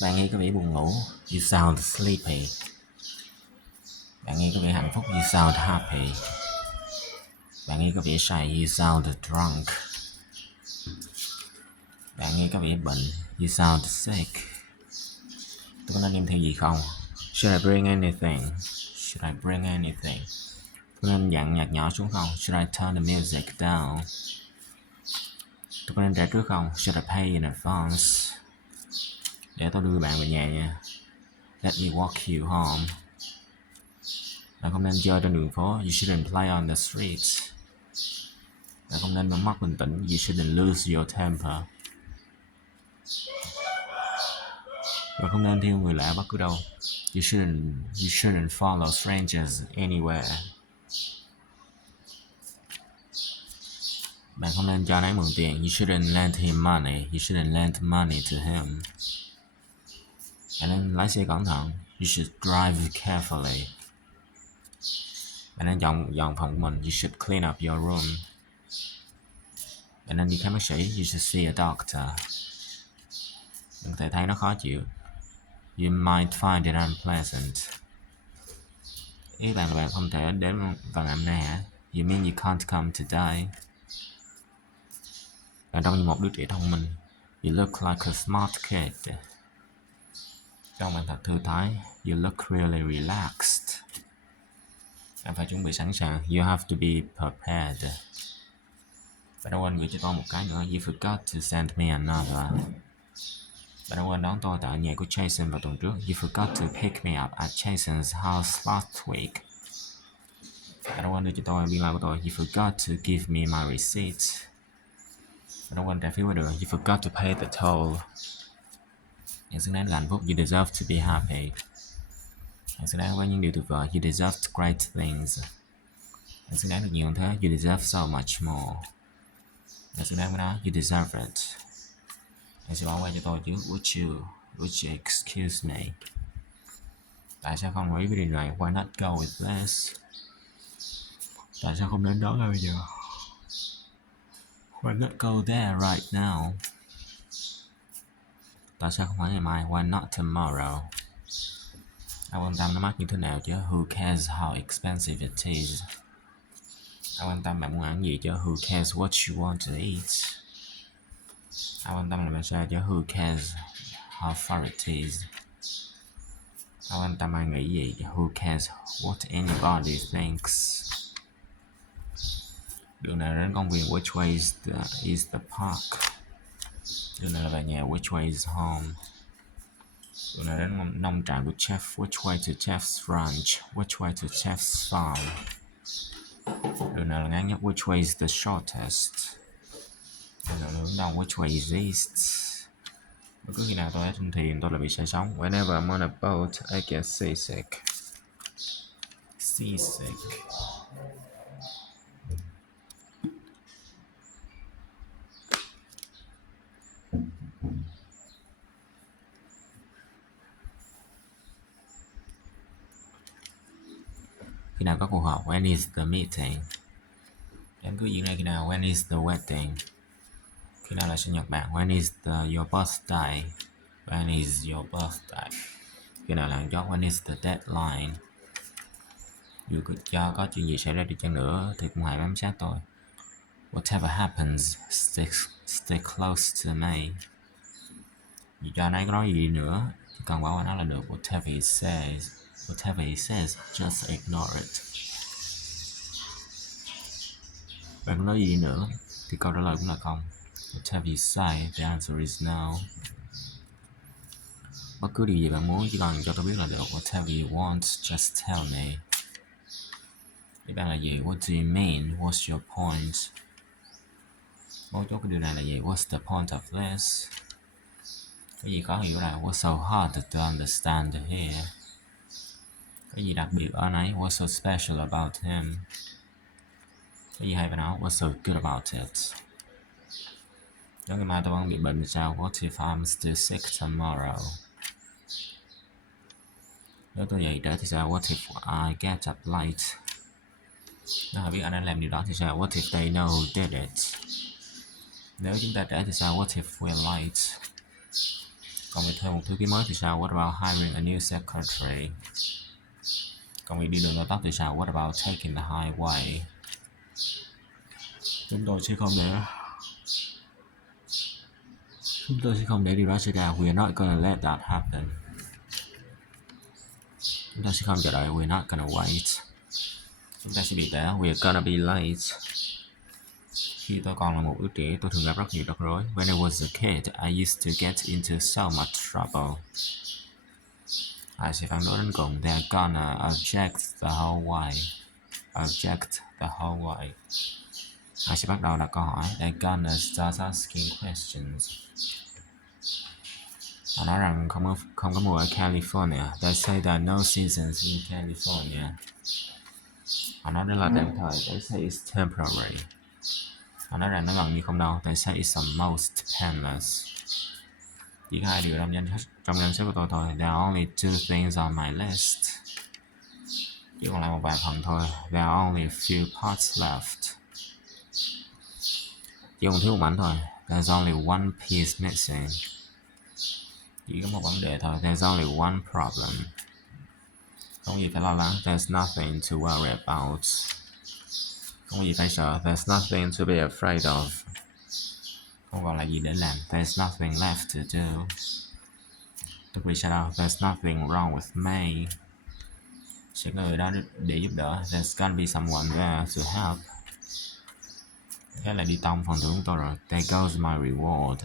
Bạn nghe có vẻ buồn ngủ. You sound sleepy. Bạn nghe có vẻ hạnh phúc. You sound happy. Bạn nghe có vẻ say. You sound drunk. Bạn nghe có vẻ bệnh. You sound sick. Tôi có nên đem theo gì không? Should I bring anything? Should I bring anything? Tôi nên dặn nhạc nhỏ xuống không? Should I turn the music down? Tôi có nên trả trước không? Should I pay in advance? Để tôi đưa bạn về nhà nha. Let me walk you home. Bạn không nên chơi trên đường phố. You shouldn't play on the streets. Bạn không nên mất bình tĩnh. You shouldn't lose your temper. Bạn không nên theo người lạ bất cứ đâu. You shouldn't follow strangers anywhere. Bạn không nên cho anh ấy mượn tiền. You shouldn't lend him money. You shouldn't lend money to him. Bạn nên lái xe cẩn thận. You should drive carefully. Bạn nên dọn phòng của mình. You should clean up your room. Bạn nên đi khám bác sĩ. You should see a doctor. Bạn có thể thấy nó khó chịu. You might find it unpleasant. Ý bạn là bạn không thể đến vào ngày hôm nay hả? You mean you can't come today? Bạn trông như một đứa trẻ thông minh. You look like a smart kid. Trông bạn thật thư thái. You look really relaxed. Bạn phải chuẩn bị sẵn sàng. You have to be prepared. Bạn đã quên gửi cho tôi một cái nữa. You forgot to send me another. Bạn đã quên đón tôi tại nhà của Jason vào tuần trước. You forgot to pick me up at Jason's house last week. Bạn đã quên đưa cho tôi biên lai của tôi. You forgot to give me my receipt. Bạn đã quên trả phí qua đường. You forgot to pay the toll. Bạn xứng đáng là hạnh phúc. You deserve to be happy. Bạn xứng đáng với những điều tuyệt vời. You deserve great things. Bạn xứng đáng được nhiều hơn thế. You deserve so much more. Bạn xứng đáng với nó. You deserve it. Bạn sẽ bỏ qua cho tôi chứ. Would you excuse me? Tại sao không đồng ý với điều này? Why not go with this? Tại sao không đến đó ngay bây giờ? Why not go there right now? Tại sao không phải ngày mai? Why not tomorrow? Ai quan tâm nó mắc như thế nào chứ? Who cares how expensive it is? Ai quan tâm bạn muốn ăn gì chứ? Who cares what you want to eat? Ai quan tâm là bạn sao chứ? Who cares how far it is? Ai quan tâm ai nghĩ gì chứ? Who cares what anybody thinks? Đường này đến công viên. Which way is the park? Đường này là về nhà. Which way is home? Đường này đến nông trại của Chef. Which way to Chef's ranch? Which way to Chef's farm? Đường nào là ngắn nhất? Which way is the shortest? Đường nào là hướng đông? Which way is east? Bất cứ khi nào tôi ở trên thuyền tôi là bị say sóng. Whenever I'm on a boat, I get seasick. Seasick. Khi nào có cuộc họp? When is the meeting? Đám cưới diễn ra khi nào? When is the wedding? Khi nào là sinh nhật bạn? When is your birthday? When is your birthday? Khi nào là hạn chót? When is the deadline? Dù cho có chuyện gì xảy ra đi chăng nữa thì cũng hãy bám sát tôi. Whatever happens, stay close to me. Dù cho anh ấy có nói gì đi nữa, chỉ cần bảo anh nó là được. Whatever he says, just ignore it. Bạn có nói gì đi nữa thì câu trả lời cũng là không. Whatever you say, the answer is no. Bất cứ điều gì bạn muốn chỉ cần cho tôi biết là được. Whatever you want, just tell me. Ý bạn là gì? What do you mean? What's your point? Mấu chốt cái điều này là gì? What's the point of this? Cái gì khó hiểu là what's so hard to understand here? Cái gì đặc biệt ở nấy? What's so special about him? Cái gì hay về nó? What's so good about it? Nếu ngày mai tôi vẫn bị bệnh thì sao? What if I'm still sick tomorrow? Nếu tôi dậy trễ thì sao? What if I get up late? Nếu họ biết anh đã làm điều đó thì sao? What if they know who did it? Nếu chúng ta trễ thì sao? What if we're late? Còn việc thuê một thư ký mới thì sao? What about hiring a new secretary? Còn việc đi đường cao tốc thì sao? What about taking the highway? Chúng tôi sẽ không để điều đó xảy ra. We're not gonna let that happen. Chúng ta sẽ không chờ đợi. We're not gonna wait. Chúng ta sẽ bị trễ. We're gonna be late. Khi tôi còn là một đứa trẻ, tôi thường gặp rất nhiều rắc rối. When I was a kid, I used to get into so much trouble. Ai sẽ phản đối đến cùng. They're gonna object the whole way. Object the whole way. Ai sẽ bắt đầu đặt câu hỏi. They're gonna start asking questions. Họ nói rằng không có mùa ở California. They say there are no seasons in California. Họ nói đó là tạm thời. They say it's temporary. Họ nói rằng nó gần như không đâu. They say it's almost painless. Chỉ có hai điều trong danh sách của tôi thôi. There are only two things on my list. Chỉ còn lại một vài phần thôi. There are only a few parts left. Chỉ còn thiếu một mảnh thôi. There's only one piece missing. Chỉ có một vấn đề thôi. There's only one problem. Không có gì phải lo lắng. There's nothing to worry about. Không có gì phải sợ. There's nothing to be afraid of. Không còn là gì để làm. There's nothing left to do. Tức vì sao đâu? There's nothing wrong with me. Sẽ có người đó để giúp đỡ. There's gonna be someone there to help. Thế là đi tông phần thưởng của tôi rồi. There goes my reward.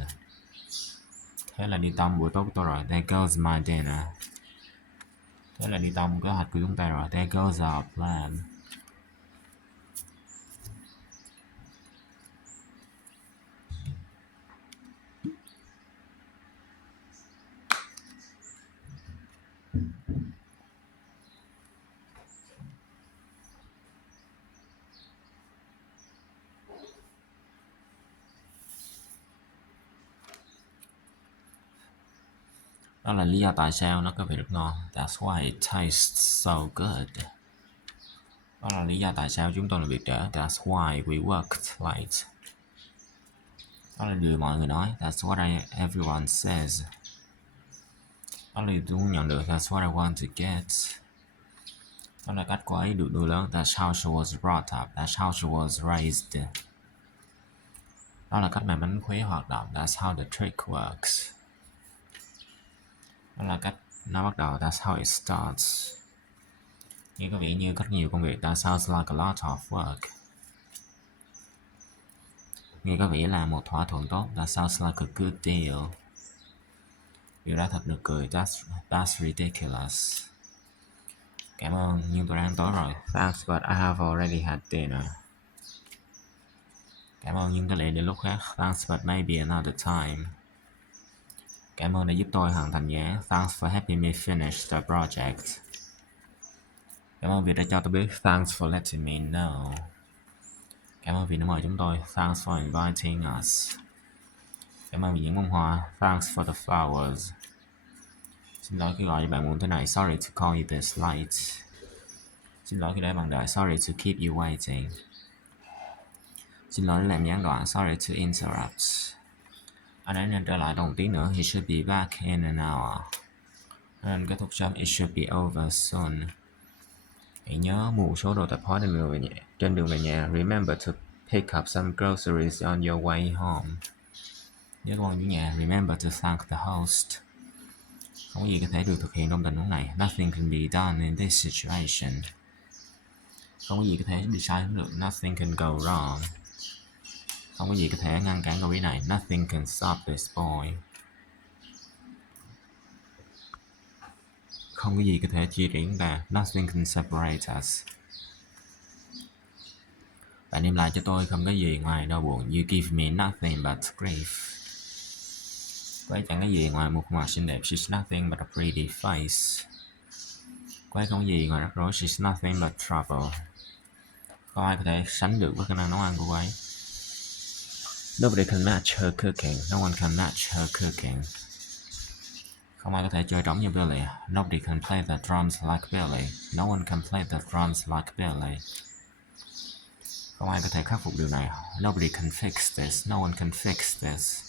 Thế là đi tông bữa tối của tôi rồi. There goes my dinner. Thế là đi tông kế hoạch của chúng ta rồi. There goes our plan. Đó là lý do tại sao nó có vị rất ngon. That's why it tastes so good. Đó là lý do tại sao chúng tôi làm việc trễ. That's why we worked late. Đó là điều mọi người nói. That's what everyone says. Đó là điều tôi muốn nhận được. That's what I want to get. Đó là cách cô ấy được nuôi lớn. That's how she was brought up. That's how she was raised. Đó là cách mà bánh khuấy hoạt động. That's how the trick works. Đó là cách nó bắt đầu. That's how it starts. Nghe có vẻ như rất nhiều công việc. That sounds like a lot of work. Nghe có vẻ là một thỏa thuận tốt. That sounds like a good deal. Điều đó thật nực cười. That's ridiculous. Cảm ơn, nhưng tôi đã ăn tối rồi. Thanks, but I have already had dinner. Cảm ơn, nhưng có lẽ đến lúc khác. Thanks, but maybe another time. Cảm ơn đã giúp tôi hoàn thành dự án. Thanks for helping me finish the project. Cảm ơn vì đã cho tôi biết. Thanks for letting me know. Cảm ơn vì đã mời chúng tôi. Thanks for inviting us. Cảm ơn vì những bông hoa. Thanks for the flowers. Xin lỗi khi gọi cho bạn muộn thế này. Sorry to call you this late. Xin lỗi khi để bạn đợi. Sorry to keep you waiting. Xin lỗi để làm gián đoạn. Sorry to interrupt. Anh ấy nên trở lại trong một tiếng nữa. He should be back in an hour. Nên kết thúc sớm. It should be over soon. Hãy nhớ mua một số đồ tạp hóa trên đường về nhà. Remember to pick up some groceries on your way home. Nhớ cảm ơn chủ nhà. Remember to thank the host. Không có gì có thể được thực hiện trong tình huống này. Nothing can be done in this situation. Không có gì có thể bị sai được. Nothing can go wrong. Không có gì có thể ngăn cản cậu ý này. Nothing can stop this boy. Không có gì có thể chia rẽ chúng ta. Nothing can separate us. Bạn đem lại cho tôi không có gì ngoài đau buồn. You give me nothing but grief. Cô ấy chẳng có gì ngoài một khuôn mặt xinh đẹp. She's nothing but a pretty face. Cô ấy không có gì ngoài rắc rối. She's nothing but trouble. Không ai có thể sánh được với khả năng nấu ăn của cô ấy. Nobody can match her cooking. No one can match her cooking. Không ai có thể chơi trống như Billy. Nobody can play the drums like Billy. No one can play the drums like Billy. Không ai có thể khắc phục điều này. Nobody can fix this. No one can fix this.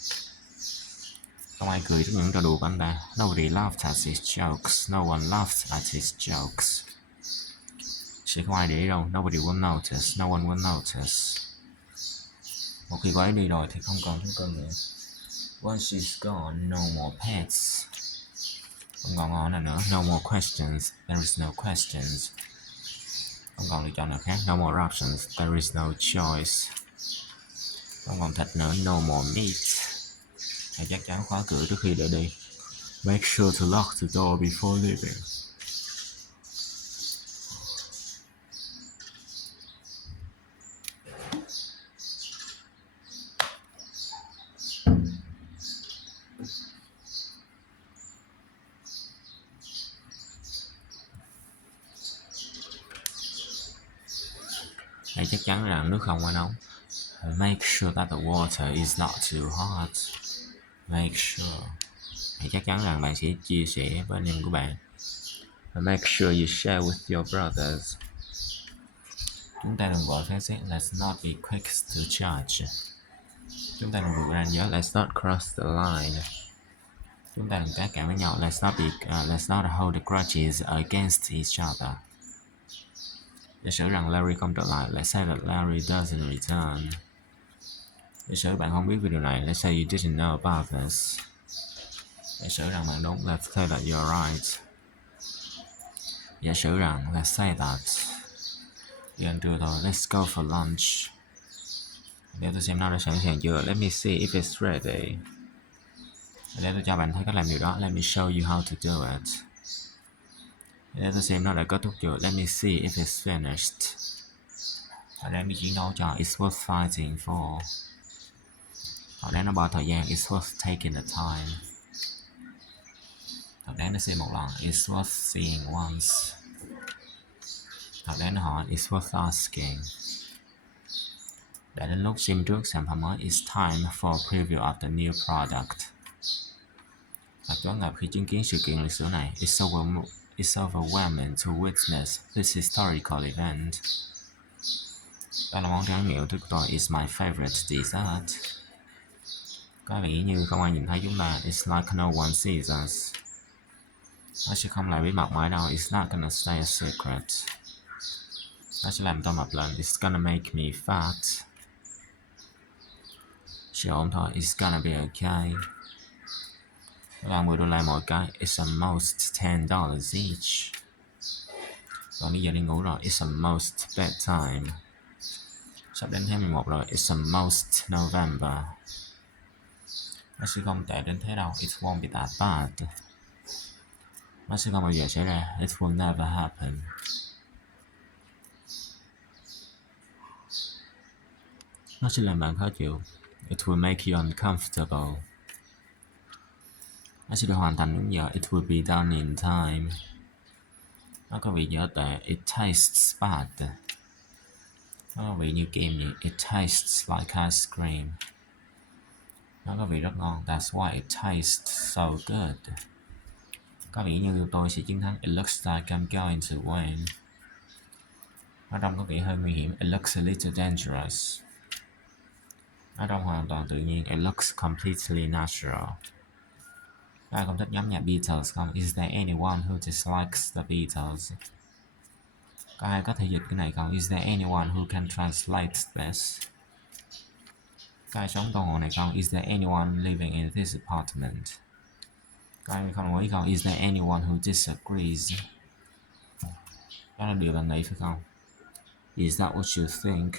Không ai cười trước những trò đùa của anh ta. Nobody laughed at his jokes. No one laughed at his jokes. Sẽ không ai để ý đâu. Nobody will notice. No one will notice. Một khi cô ấy đi rồi thì không còn thú cưng nữa. Once she's gone, no more pets. Không còn ngọn nào nữa. No more questions. There is no questions. Không còn lựa chọn nào khác. No more options. There is no choice. Không còn thịt nữa. No more meat. Hãy chắc chắn khóa cửa trước khi để đi. Make sure to lock the door before leaving. Hãy chắc chắn rằng nước không quá nóng. Make sure that the water is not too hot. Make sure. Hãy chắc chắn rằng bạn sẽ chia sẻ với anh em của bạn. Make sure you share with your brothers. Chúng ta đừng vội phán xét. Let's not be quick to judge. Chúng ta đừng vượt ranh giới. Let's not cross the line. Chúng ta đừng cá cảm với nhau. Let's not hold grudges against each other. Giả sử rằng Larry không trở lại. Let's say that Larry doesn't return. Giả sử bạn không biết về điều này. Let's say you didn't know about this. Giả sử rằng bạn đúng. Let's say that you're right. Giả sử rằng let's say that đi ăn trưa thôi. Let's go for lunch. Để tôi xem nó đã sẵn sàng chưa. Let me see if it's ready. Để tôi cho bạn thấy cách làm điều đó. Let me show you how to do it. Để tôi xem nó đã kết thúc chưa. Let me see if it's finished. Ở đây mình chỉ nói cho it's worth fighting for. Ở đây nó bỏ thời gian. It's worth taking the time. Thật đáng nó xem một lần. It's worth seeing once. Thật đáng nó hỏi. It's worth asking. Đã đến lúc xem trước sản phẩm mới. It's time for a preview of the new product. Thật choáng ngợp khi chứng kiến sự kiện lịch sử này. It's overwhelming to witness this historical event. Đó là món tráng miệng của tôi. It's my favorite dessert. Có vẻ như không ai nhìn thấy chúng ta. It's like no one sees us. Nó sẽ không lại bí mật mãi đâu. It's not gonna stay a secret. Nó sẽ làm tôi mập lên. It's gonna make me fat. Chỉ ổn thôi. It's gonna be okay. Là $10 mỗi cái. It's almost $10 each. Còn bây giờ đi ngủ rồi. It's almost bedtime. Sắp đến tháng 11 rồi. It's almost November. Nó sẽ không tệ đến thế đâu. It won't be that bad. Nó sẽ không bao giờ xảy ra. It will never happen. Nó sẽ làm bạn khó chịu. It will make you uncomfortable. Nó sẽ được hoàn thành đúng giờ. It will be done in time. Nó có vị dở tệ. It tastes bad. Nó có vị như kem vậy. It tastes like ice cream. Nó có vị rất ngon. That's why it tastes so good. Có vẻ như tôi sẽ chiến thắng. It looks like I'm going to win. Nó trông có vẻ hơi nguy hiểm. It looks a little dangerous. Nó trông hoàn toàn tự nhiên. It looks completely natural. Ai không thích nhóm nhạc Beatles không? Is there anyone who dislikes the Beatles? Có ai có thể dịch cái này không? Is there anyone who can translate this? Có ai sống trong hộ này không? Is there anyone living in this apartment? Có ai không đồng ý không? Is there anyone who disagrees? Đó là điều bạn nghĩ phải không? Is that what you think?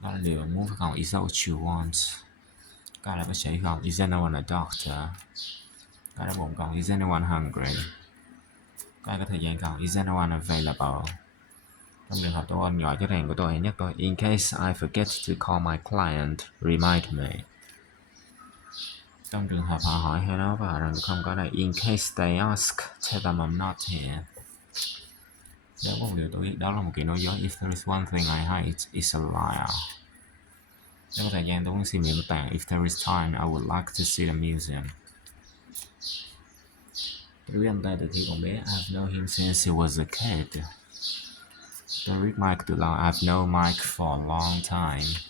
Đó là điều bạn muốn phải không? Is that what you want? Có ai là bác sĩ không? Is anyone a doctor? Có ai là bụng không? Is anyone hungry? Có ai có thời gian không? Is anyone available? Trong trường hợp tôi gọi cho hàng của tôi, hãy nhắc tôi. In case I forget to call my client, remind me. Trong trường hợp họ hỏi, hãy nói với họ rằng tôi không có đây. In case they ask, tell them I'm not here. Nếu có một điều tôi biết, đó là một kiểu nói dối. If there is one thing I hate, it's a liar. Nếu có thời gian tôi muốn xem bảo tàng. If there is time, I would like to see the museum. Tôi biết anh ta từ khi còn bé. I've known him since he was a kid. Tôi biết Mike từ lâu. I've known Mike for a long time.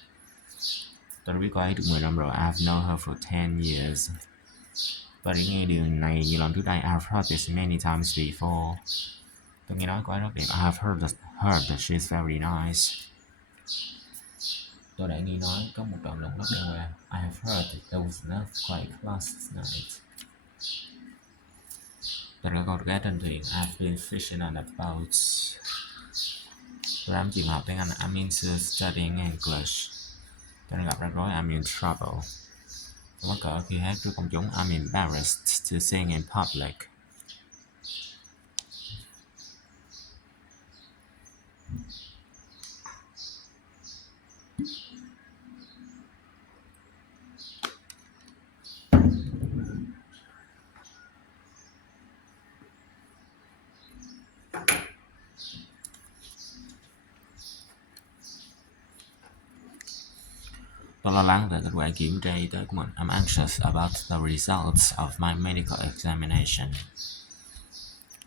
Tôi đã biết cô ấy được 10 năm rồi. I've known her for 10 years. Tôi đã nghe điều này nhiều lần trước đây. I've heard this many times before. Tôi nghe nói cô ấy rất đẹp. I have heard that she's very nice. Tôi đã nghe nói có một trận động đất đêm qua. I have heard that there was an earthquake last night. Tôi đã câu được trên thuyền. I've been fishing on a boat. Tôi đã chìm học tiếng Anh. I'm into studying English. Tôi đã gặp rắc rối. I'm in trouble. Tôi mắc cỡ khi hát trước công chúng. I'm embarrassed to sing in public. Tôi lo lắng về kết quả kiểm tra y tế của mình. I'm anxious about the results of my medical examination.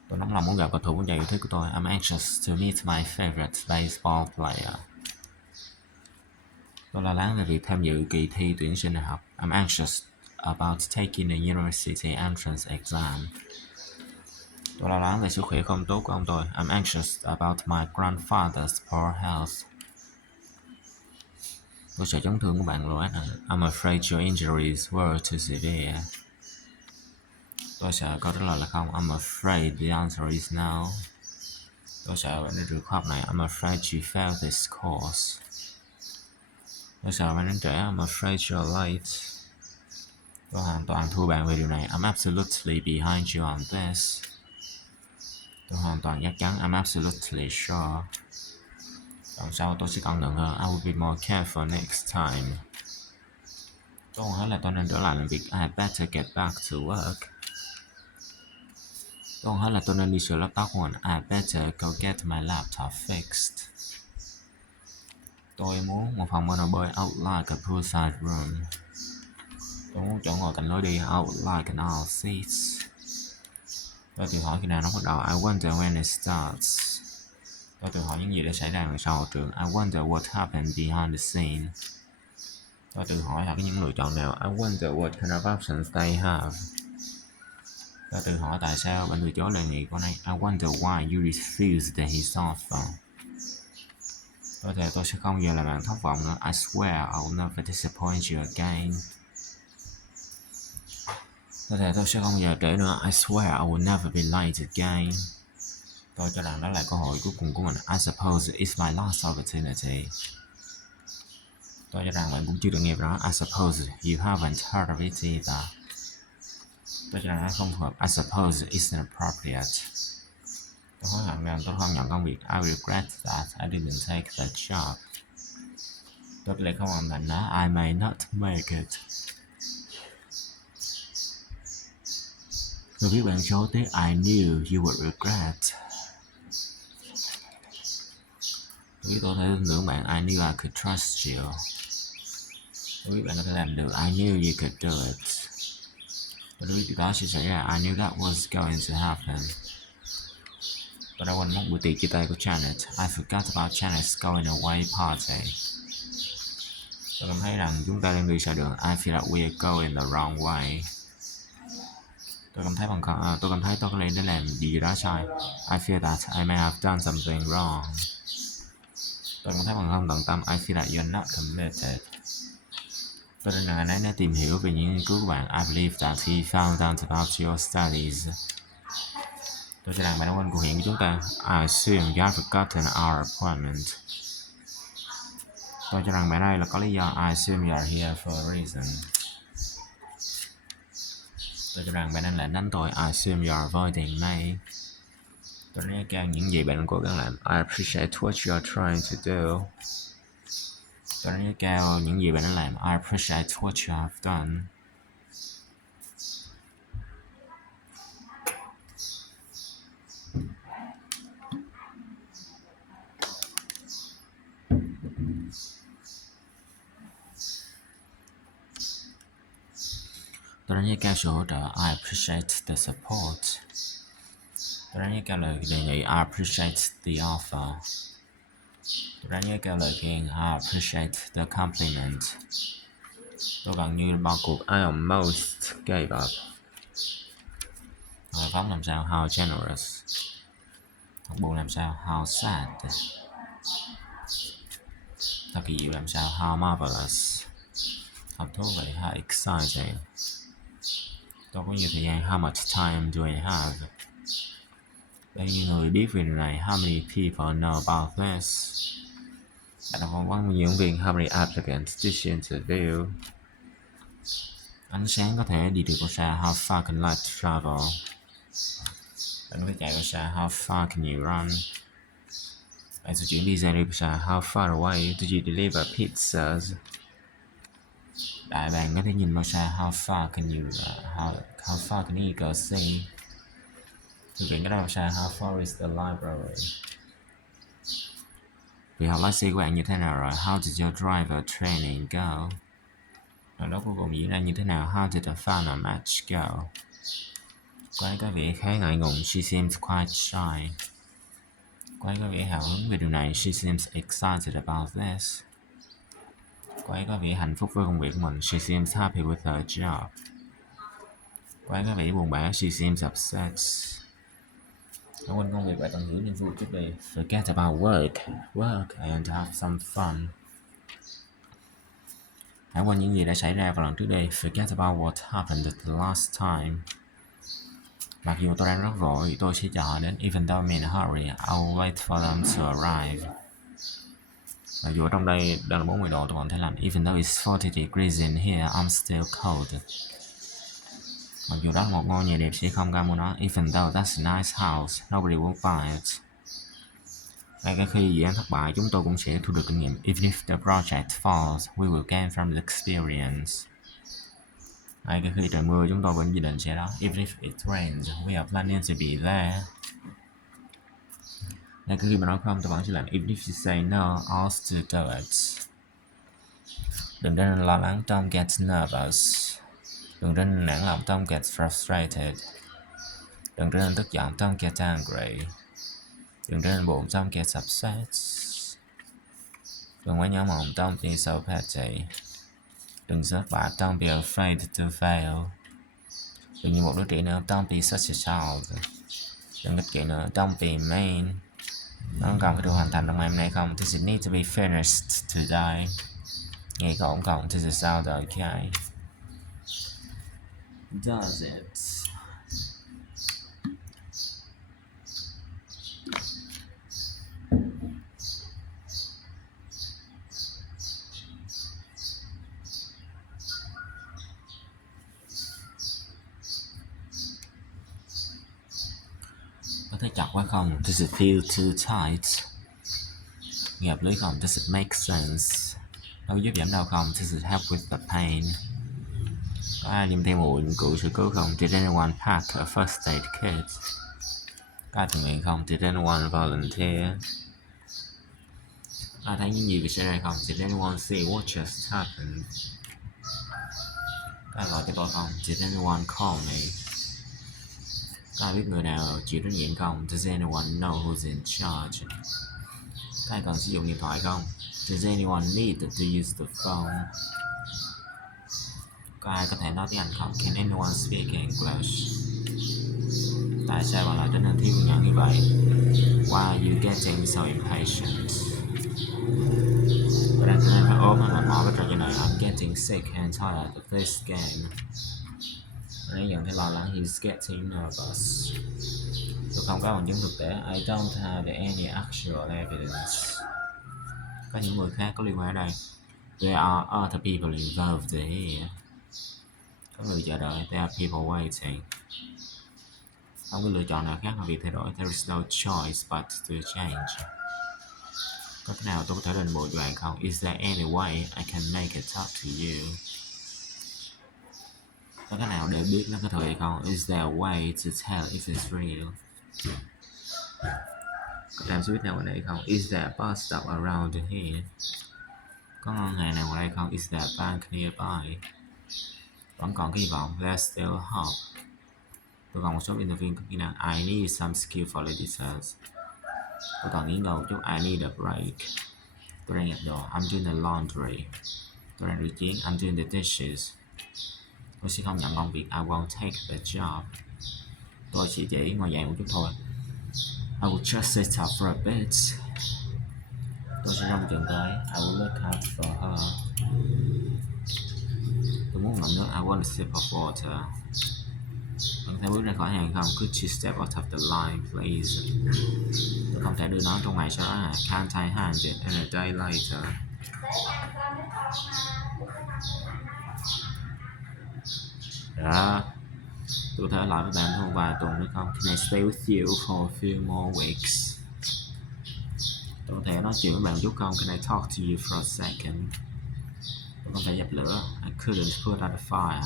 Tôi nóng lòng muốn gặp cầu thủ bóng chày yêu thích của tôi. I'm anxious to meet my favorite baseball player. Tôi lo lắng về việc tham dự kỳ thi tuyển sinh đại học. I'm anxious about taking the university entrance exam. Tôi lo lắng về sức khỏe không tốt của ông tôi. I'm anxious about my grandfather's poor health. Tôi sợ chấn thương của bạn Loan. I'm afraid your injuries were too severe. Tôi sợ câu trả lời là không. I'm afraid the answer is no. Tôi sợ bạn đến trường khoa học này. I'm afraid you failed this course. Tôi sợ bạn đến trễ. I'm afraid you're late. Tôi hoàn toàn thua bạn về điều này. I'm absolutely behind you on this. Tôi hoàn toàn chắc chắn. I'm absolutely sure. Lần sau tôi sẽ cẩn thận hơn. I will be more careful next time. Tôi hỏi là tôi nên trở lại làm việc. I better get back to work. Tôi hỏi là tôi nên đi sửa laptop của mình. I better go get my laptop fixed. Tôi muốn một phòng bên hồ bơi. I would like a poolside room. Tôi muốn chỗ ngồi cạnh lối đi. I would like an aisle seats. Tôi tự hỏi khi nào nó bắt đầu. I wonder when it starts. Tôi tự hỏi những gì đã xảy ra ngoài sau hậu trường. I wonder what happened behind the scene. Tôi tự hỏi là có những lựa chọn nào. I wonder what kind of options they have. Tôi tự hỏi tại sao bạn từ chối đề nghị của này. I wonder why you refused his offer. Tôi thề tôi sẽ không giờ làm bạn thất vọng nữa. I swear I will never disappoint you again. Tôi thề tôi sẽ không giờ trễ nữa. I swear I will never be late again. Tôi cho rằng đó là cơ hội cuối cùng của mình. I suppose it's my last opportunity. Tôi cho rằng bạn cũng chưa được nghe rõ. I suppose you haven't heard of it either. Tôi cho rằng nó không hợp. I suppose it's inappropriate. Tôi hối hận rằng tôi không nhận công việc. I regret that I didn't take that job. Tôi lại không hoàn thành nó. I may not make it. Tôi biết bạn chối tiếc. I knew you would regret. Tôi biết tôi thể tin tưởng bạn. I knew I could trust you. Tôi biết bạn có thể làm được. I knew you could do it. Tôi biết điều đó sẽ xảy ra. I knew that was going to happen. Tôi đã quên mất buổi tiệc chia tay của Janet. I forgot about Janet's going away party. Tôi cảm thấy rằng chúng ta đang đi sai đường. I feel that we are going the wrong way. Tôi cảm thấy tôi có lẽ đã làm gì đó sai. I feel that I may have done something wrong. Tôi cảm thấy bằng không tận tâm. I feel that you're not committed. Tôi tin rằng anh ấy đã tìm hiểu về những nghiên cứu của bạn. I believe that he found out about your studies. Tôi cho rằng bạn đã quên cuộc hẹn của chúng ta. I assume you have forgotten our appointment. Tôi cho rằng bạn đây là có lý do. I assume you are here for a reason. Tôi cho rằng bạn đang lệnh đánh tôi. I assume you are avoiding me. Tôi đánh giá cao những gì bạn đang cố gắng làm. I appreciate what you are trying to do. Tôi đánh giá cao những gì bạn đã làm. I appreciate what you have done. Tôi đánh giá cao sự hỗ trợ. I appreciate the support. Tôi đánh giá cao lời đề nghị. I appreciate the offer. Tôi đã nhớ kêu lời khen. I appreciate the compliment. Tôi gần như bao cuộc I almost gave up. Hồi phóng làm sao? How generous. Thật buồn làm sao? How sad. Thật kỳ diệu làm sao? How marvelous. Thật thú vị. How exciting. Tôi có nhiều thời gian. How much time do I have? Bao nhiêu người biết về điều này? How many people know about this? Bạn đã phỏng vấn nhiều ứng viên. How many applicants did you interview? Ánh sáng có thể đi được bao xa? How far can light travel? Bạn có thể chạy bao xa? How far can you run? Bạn sẽ chuyển pizza đi bao xa? How far away do you deliver pizzas? Đại bàng có thể nhìn bao xa? How far can you how far can you go see? Thư viện có bao xa? How far is the library? Việc học lái xe của bạn như thế nào rồi? How did your driver training go? Trận đấu cuối cùng diễn ra như thế nào? How did the final match go? Cô ấy có vẻ khá ngại ngùng. She seems quite shy. Cô ấy có vẻ hào hứng về điều này. She seems excited about this. Cô ấy có vẻ hạnh phúc với công việc của mình. She seems happy with her job. Cô ấy có vẻ buồn bã. She seems upset. Hãy quên công việc và tận hưởng niềm vui trước đây. Forget about work and have some fun. Hãy quên những gì đã xảy ra vào lần trước đây. Forget about what happened the last time. Mặc dù tôi đang rất vội, tôi sẽ chờ họ đến. Even though I'm in a hurry, I'll wait for them to arrive. Mặc dù ở trong đây đang là 40 độ, tôi vẫn thấy lạnh. Even though it's 40 degrees in here, I'm still cold. Mặc dù đó là một ngôi nhà đẹp, sẽ không ai mua nó. Even though that's a nice house, nobody will buy it. Ngay cả khi dự án thất bại, chúng tôi cũng sẽ thu được kinh nghiệm. Even if the project falls, we will gain from the experience. Ngay cả khi trời mưa, chúng tôi vẫn dự định sẽ đó. Even if it rains, we are planning to be there. Ngay cả khi mà nói không, tôi vẫn sẽ làm. Even if you say no, I'll still do it. Đừng trở nên lo lắng, don't get nervous. Đừng trở nên nản lòng, don't get frustrated. Đừng trở nên tức giận, don't get angry. Đừng trở nên buồn, don't get upset. Đừng quá nhớ mộng, don't be so petty. Đừng sợ thất bại, don't be afraid to fail. Đừng như một đứa trẻ nữa, don't be such a child. Đừng ích kỷ nữa, don't be mean. Nó còn có được hoàn thành trong ngày hôm nay không? Does it need to be finished today? Nghe có ổn không? Does it sound okay? Does it? Có thấy chặt quá không? Does it feel too tight? Nghe hợp lý không? Does it make sense? Nó giúp giảm đau không? Does it help with the pain? Có ai đem theo một dụng cụ sơ cứu không? Did anyone pack a first aid kit? Có ai tình nguyện không? Did anyone volunteer? Ai thấy những gì việc xảy ra không? Did anyone see what just happened? Có ai gọi cho tôi không? Did anyone call me? Có ai biết người nào chịu trách nhiệm không? Does anyone know who's in charge? Có ai cần sử dụng điện thoại không? Does anyone need to use the phone? Có ai có thể nói tiếng Anh không? Can anyone speak English? Tại sao bạn lại trở nên thiếu kiên nhẫn như vậy? Why are you getting so impatient? Tôi đang trở nên phải ốm và mệt mỏi với trò chơi này. I'm getting sick and tired of this game. Tôi đang dần thấy lo lắng. He's getting nervous. Tôi không có bằng chứng thực tế. I don't have any actual evidence. Có những người khác có liên quan ở đây. There are other people involved here. Có người chờ đợi. There are people waiting. Không có lựa chọn nào khác ngoài việc thay đổi. There is no choice but to change. Có cách nào tôi có thể lên bộ cho bạn không? Is there any way I can make it up to you? Có cách nào để biết nó có thật hay không? Is there a way to tell if it's real? Có trạm xe buýt nào ở đây không? Is there a bus stop around here? Có ngân hàng nào ở đây không? Is there a bank nearby? Vẫn còn cái hy vọng. There's still hope. Tôi còn một số interview có kỹ năng. I need some skill for editors. Tôi cần nghỉ ngơi một chút. I need a break. Tôi đang giặt đồ. I'm doing the laundry. Tôi đang rửa chén. I'm doing the dishes. Tôi sẽ không nhận công việc. I won't take the job. Tôi chỉ ngồi dậy một chút thôi. I will just sit up for a bit. Tôi sẽ trông chừng cô ấy. I will look out for her. Tôi muốn ngậm nước. I want a sip of water. Bạn thể bước ra khỏi hàng không? Could you step out of the line, please? Tôi không thể đưa nó trong ngày sau đó à? Can't I hand it in a day later? Dạ. Tôi thể ở lại với bạn thêm vài tuần nữa không? Can I stay with you for a few more weeks? Tôi có thể nói chuyện với bạn chút không? Can I talk to you for a second? Tôi không thể dập lửa. I couldn't put out a fire.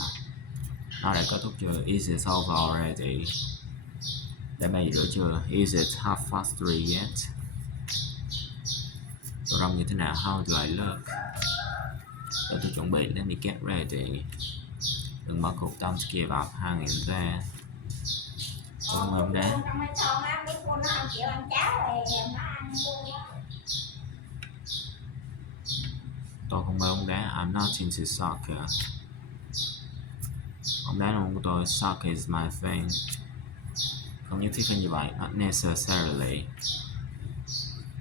Nó đã kết thúc chưa? Is it over already? Đã bay rửa chưa? Is it 3:30 yet? Tôi trông như thế nào? How do I look? Để tôi chuẩn bị. Let me get ready. Đừng bỏ cuộc. Don't give up. Hang in there. Tôi không ôm đá. Tôi không mê bóng đá. I'm not into soccer. Bóng đá là môn của tôi. Soccer is my thing. Không nhất thiết phải như vậy. Not necessarily.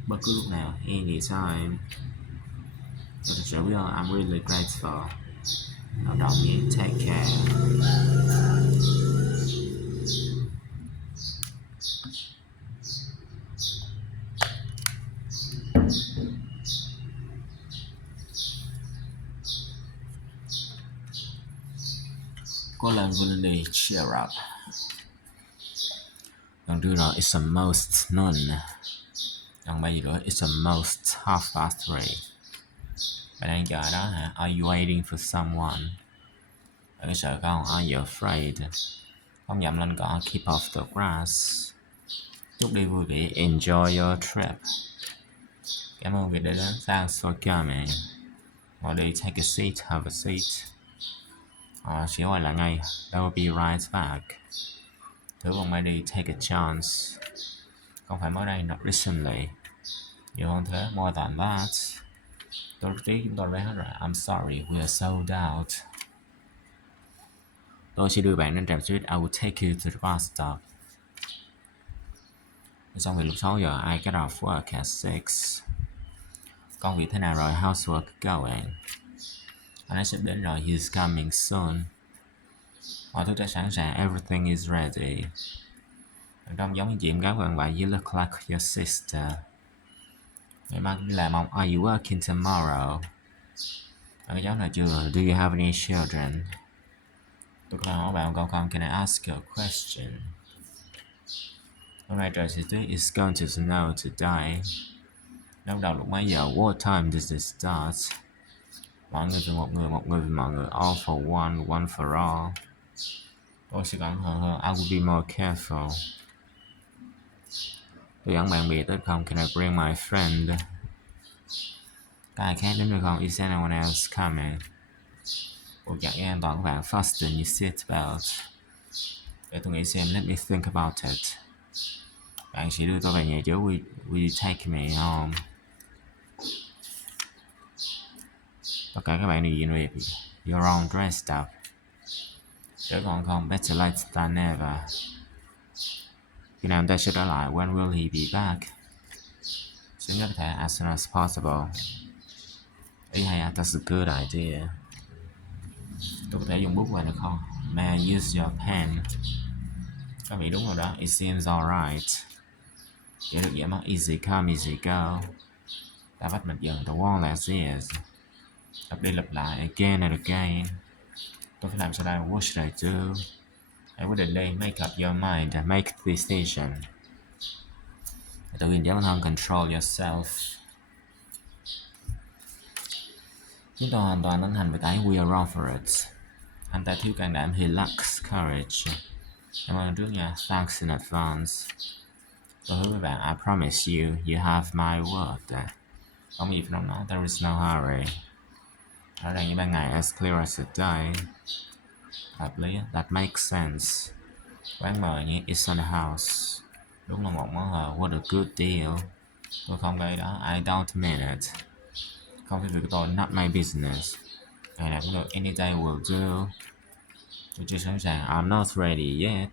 Bất cứ lúc nào. Anytime. Tôi thật sự biết ơn. I'm really grateful. Lao động nhé. Take care. Cố lên Vinny, cheer up. Lần trước rồi, it's almost noon. Lần bây giờ rồi, it's almost 3:30. Bạn đang chờ đó hả? Are you waiting for someone? Bạn có sợ không? Are you afraid? Không dậm lên cỏ, keep off the grass. Chúc đi vui vẻ, enjoy your trip. Cảm ơn vì đã đến. Thanks for coming. Ngồi đi, take a seat, have a seat. Sẽ quay lại ngay. They'll be right back. Thử vòng mai đi, take a chance. Không phải mới đây, not recently. Nhiều hơn thế, more than that. Tôi rất tiếc chúng tôi đã hết rồi. I'm sorry, we are sold out. Tôi sẽ đưa bạn đến trạm xe buýt. I will take you to the bus stop. Xong việc lúc 6 giờ, I get off work at 6. Công việc thế nào rồi? How's work going? Anh ấy sắp đến rồi. He's coming soon. Mọi thứ đã sẵn sàng. Everything is ready. Trông giống như chuyện gái quen bạn. You look like your sister. Ngày mai đi làm không? Are you working tomorrow? Bạn cháu nào chưa? Do you have any children? Tôi có hỏi bạn một câu không? Can I ask you a question? Hôm nay trời sẽ tuyết. It's going to snow today. Bắt đầu lúc mấy giờ? What time does it start? Mọi người vì một người vì mọi người. All for one for all. Tôi sẽ cẩn thận hơn. I will be more careful. Tôi dẫn bạn bè tới không? Can I bring my friend? Có ai khác đến được không? Is anyone else coming? Buộc chặt dây an toàn của bạn. Fasten your seatbelt. Để tôi nghĩ xem. Let me think about it. Bạn sẽ đưa tôi về nhà chứ? Will you take me home? Tất cả các bạn đều diện việc. You're all dressed up. Để còn không, better late than never. Khi nào anh ta sẽ trở lại? When will he be back? Sớm nhất có thể, as soon as possible. Ý hay à, that's a good idea. Tôi có thể dùng bút vào được không? May I use your pen? Các vị đúng rồi đó. It seems alright. Để được giảm mất. Easy come, easy go. Ta bắt mạch dần. The one last years. Lặp đi lặp lại. Again and again. Tôi phải làm sao đây? What should I do? I wouldn't lay. Make up your mind and make the decision. Tự nhiên bản thân, control yourself. Chúng tôi hoàn toàn tán thành với cái we are wrong for it. Anh ta thiếu can đảm. He lacks courage. Cảm ơn trước nha. Thanks in advance. Tôi hứa với bạn. I promise you, you have my word. Không gì phải đâu nói. There is no hurry. Rõ ràng như ban ngày. As clear as a day. Hợp lý. That makes sense. Quán mời nhé. It's on the house. Đúng là một món hời. What a good deal. Tôi không gây đó. I don't mean it. Không phải việc của tôi. Not my business. Ngày nào cũng được. Any day will do. Tôi chưa sẵn sàng. I'm not ready yet.